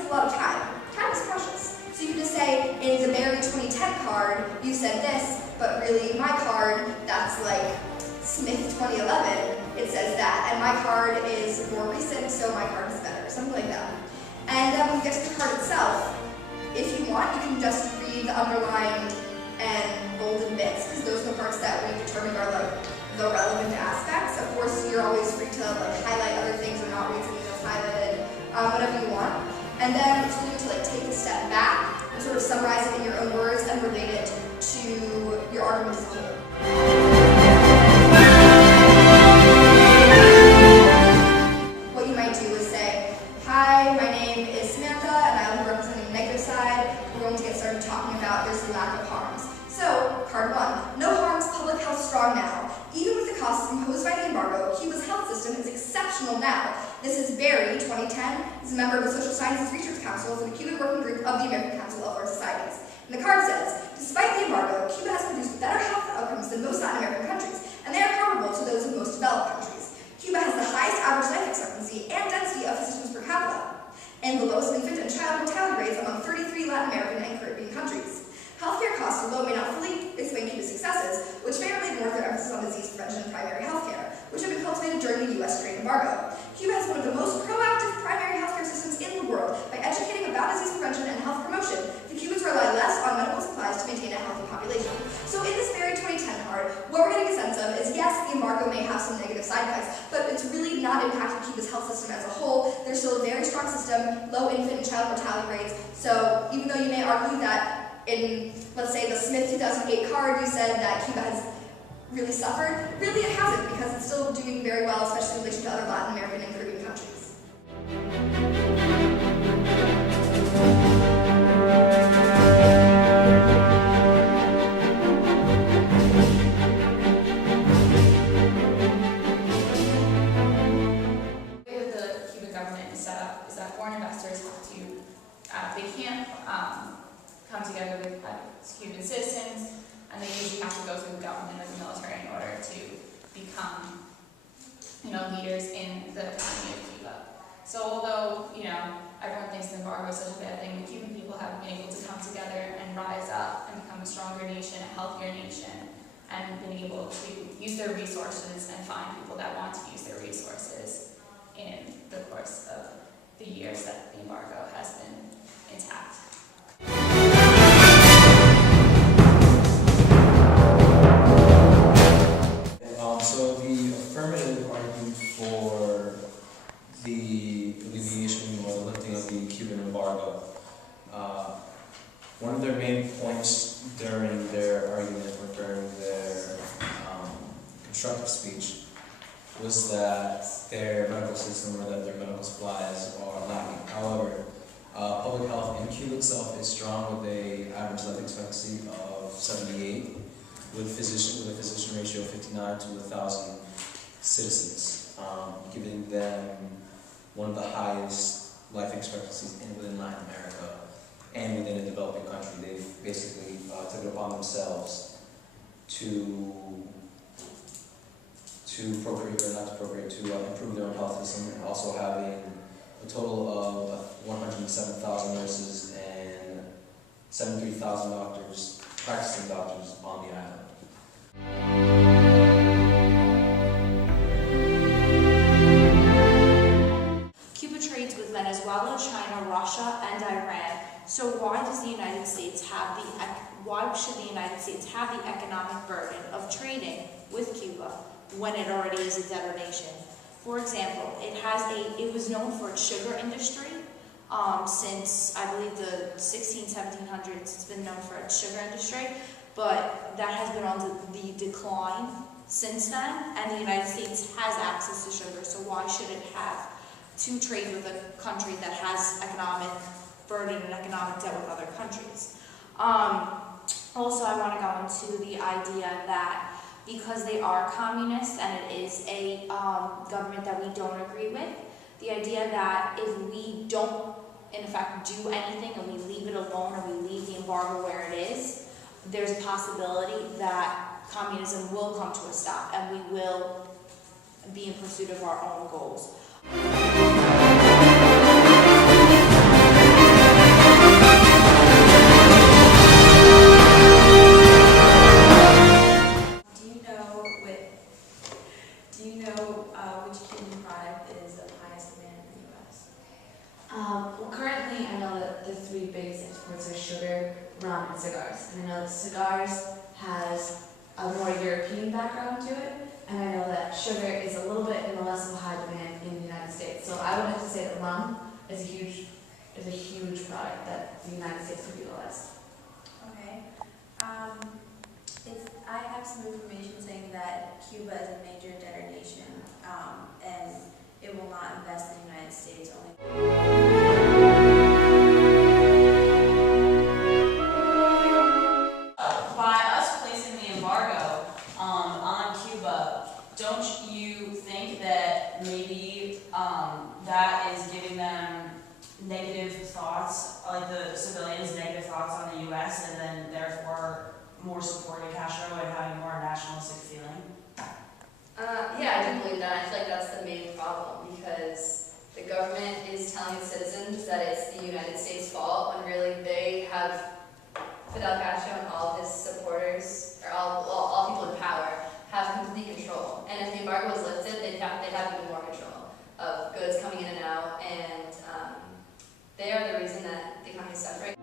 up a lot of time. Time is precious. So you can just say, in the Barry 2010 card, you said this, but really my card, that's like Smith 2011, it says that, and my card is more recent, so my card is better, something like that. And then when you get to the card itself, if you want, you can just read the underlined and bolded bits, because those are the parts that we've determined are like the relevant aspects. Of course, you're always free to like highlight other things or not read something that's highlighted, whatever you want. And then it's really to like take a step back and sort of summarize it in your own words and relate it to your argument as a whole. What you might do is say, hi, my name is Samantha and I will be representing the negative side. We're going to get started talking about there's a lack of harms. So, card 1, no harms, public health strong now. Even with the costs imposed by the embargo, Cuba's health system is exceptional now. This is Barry, 2010. He's a member of the Social Sciences Research Council and the Cuban Working Group of the American Council of Art Societies. And the card says, despite the embargo, Cuba has produced better health outcomes than most Latin American countries, and they are comparable to those of most developed countries. Cuba has the highest average life expectancy and density of physicians per capita, and the lowest infant and child mortality rates among 33 Latin American and Caribbean countries. Healthcare costs, although may not fully explain Cuba's successes, which favorably ignore their emphasis on disease prevention and primary healthcare, which have been cultivated during the U.S. trade embargo. Cuba has one of the most proactive primary healthcare systems in the world. By educating about disease prevention and health promotion, the Cubans rely less on medical supplies to maintain a healthy population. So in this very 2010 card, what we're getting a sense of is, yes, the embargo may have some negative side effects, but it's really not impacting Cuba's health system as a whole. There's still a very strong system, low infant and child mortality rates. So even though you may argue that in, let's say, the Smith 2008 card, you said that Cuba has really suffered. Really, it hasn't, because it's still doing very well, especially in relation to other Latin American and Caribbean countries. The way that the Cuban government is set up is that foreign investors have to, they can't come together with Cuban citizens, and they usually have to go through the government or the military in order to become, leaders in the economy of Cuba. So although, everyone thinks the embargo is such a bad thing, the Cuban people have been able to come together and rise up and become a stronger nation, a healthier nation, and been able to use their resources and find people that want to use their resources in the course of the years that the embargo has been intact. So the affirmative argued for the alleviation or the lifting of the Cuban embargo, one of their main points during their argument or during their constructive speech was that their medical system or that their medical supplies are lacking. However, public health in Cuba itself is strong with an average life expectancy of 78. With a physician ratio of 59 to 1,000 citizens, giving them one of the highest life expectancies within Latin America and within a developing country. They've basically took it upon themselves to procreate, or not to procreate, to improve their own health system, and also having a total of 107,000 nurses and 73,000 doctors, practicing doctors on the island. Cuba trades with Venezuela, China, Russia, and Iran. So why should the United States have the economic burden of trading with Cuba when it already is a debtor nation? For example, it was known for its sugar industry. Since, I believe, the 1700s, it's been known for its sugar industry, but that has been on the decline since then, and the United States has access to sugar, so why should it have to trade with a country that has economic burden and economic debt with other countries? Also, I want to go into the idea that because they are communists and it is a government that we don't agree with, the idea that if we don't, in effect, do anything and we leave it alone or we leave the embargo where it is, there's a possibility that communism will come to a stop and we will be in pursuit of our own goals. three biggest exports are sugar, rum, and cigars. And I know that cigars has a more European background to it, and I know that sugar is a little bit in the less of a high demand in the United States. So I would have to say that rum is a huge product that the United States could utilize. Okay. I have some information saying that Cuba is a major debtor nation, and it will not invest in the United States only. By us placing the embargo on Cuba, don't you think that maybe that is giving them negative thoughts, like the civilians, negative thoughts on the U.S., and then therefore more support of Castro and having more nationalistic feeling? Yeah, I do believe that. I feel like that's the main problem because the government is telling its citizens that it's the United States' fault when really they have Fidel Castro and all of his supporters, or all people in power, have complete control. And if the embargo was lifted, they'd have even more control of goods coming in and out, and they are the reason that the economy is suffering.